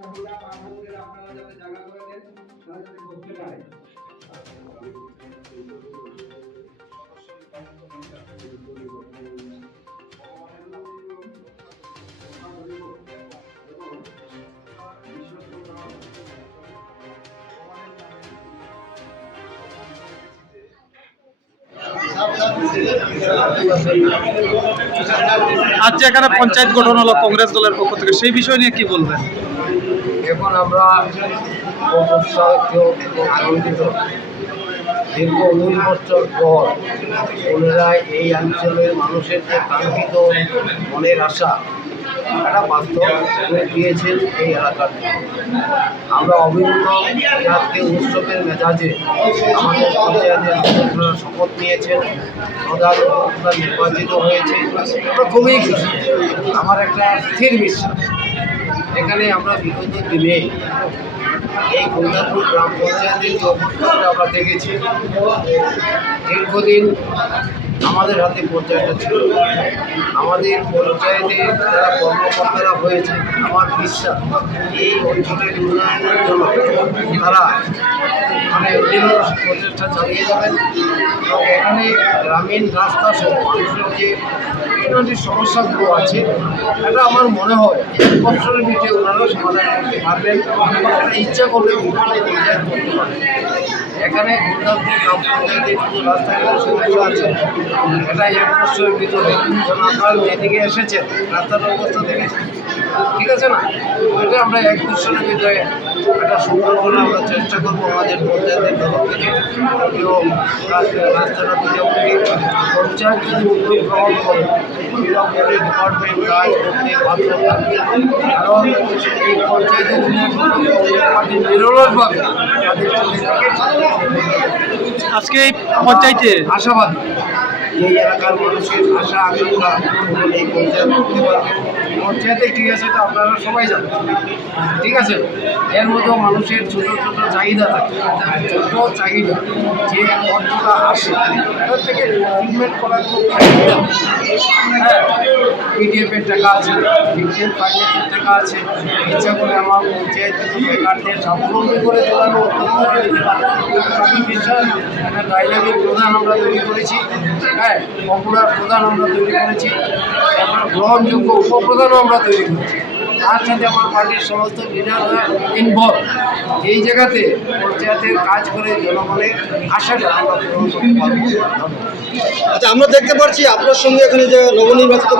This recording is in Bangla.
মহিলা বা বোনদের আপনারা যাতে জায়গা করে দেন তারা যাতে করতে পারে। আজ যে এখানে পঞ্চায়েত গঠন হলো কংগ্রেস দলের পক্ষ থেকে, সেই বিষয় নিয়ে কি বলবেন? এখন আমরা আনন্দিত। দীর্ঘ 19 বছর পর পুনরায় এই অঞ্চলের মানুষের যে কাঙ্ক্ষিত মনের আশা একটা বাস্তব দিয়েছেন এই এলাকার। আমরা অভিভূত আজকে উৎসবের মেজাজে আমাদের পঞ্চায়েতের আপনারা শপথ নিয়েছেন, প্রধান নির্বাচিত হয়েছে, আমরা খুবই খুশি। আমার একটা স্থির বিশ্বাস এখানে আমরা বিগত দিনে এই গোলদারপুর গ্রাম পঞ্চায়েতের যে অবস্থাটা আমরা দেখেছি, দীর্ঘদিন আমাদের হাতে পঞ্চায়েতটা ছিল। আমাদের পঞ্চায়েতে যারা কর্মকর্তারা হয়েছে, আমার বিশ্বাস এই অঞ্চলের উন্নয়নের জন্য তারা বিভিন্ন প্রচেষ্টা চালিয়ে যাবেন এবং এখানে গ্রামীণ রাস্তা সহ মানুষের যে বিভিন্ন সমস্যাগুলো আছে, এটা আমার মনে হয় অবসরের ভিতরে ওনারা সমাধান করতে পারবেন, ইচ্ছা করলে পঞ্চায়েত করতে পারবেন। এখানে গোলদারপুর গ্রাম পঞ্চায়েতের কিছু রাস্তাঘাটের সমস্যা আছে, এটা 1 বছরের ভিতরে যেমন আপনারা যেদিকে এসেছেন রাস্তার অবস্থা দেখেছেন, ঠিক আছে না? এটা আমরা 1 বছরের ভিতরে একটা সুন্দর করে আমরা চেষ্টা করবো আমাদের পঞ্চায়েতের তরফ থেকে। রাস্তাটা বিলম্বী পঞ্চায়েত যদি উদ্যোগ গ্রহণ করে বিলম্বী ডিপার্টমেন্ট কাজ করতে বাধ্য থাকবে, কারণ এই পঞ্চায়েতের পার্টি নিরলসভাবে তাদের আজকে এই পঞ্চায়েতে আশাবাদী এই এলাকার মানুষের আশা আকাঙ্ক্ষা এই পঞ্চায়েত করতে পারবে। পঞ্চায়েতে কী আছে এটা আপনারা সবাই জানেন, ঠিক আছে? এর মধ্যেও মানুষের ছোট ছোট চাহিদা থাকে, ছোট চাহিদা যে অর্থটা আসে এর থেকে ট্রিটমেন্ট করার খুব চাহিদা। হ্যাঁ, পিডিএফের টাকা আছে, ফিফটিন ফাইন্যান্সের টাকা আছে, ইচ্ছা করে আমার পঞ্চায়েত বেকারদের স্বাবলম্বী করে তোলানো আমি বিশ্বাস একটা ডাইনামিক প্রধান আমরা তৈরি করেছি। হ্যাঁ, পপুলার প্রধান আমরা তৈরি করেছি, তারপরে গ্রহণযোগ্য উপপ্রধানও আমরা তৈরি করেছি। তার সাথে আমার পার্টির সমস্ত লিডাররা ইনভলভ। এই জায়গাতে পঞ্চায়েতের কাজ করে জনগণের আশাটা আমরা পূরণ করতে পারবো। আচ্ছা, আমরা দেখতে পাচ্ছি আপনার সঙ্গে এখানে যে নবনির্বাচিত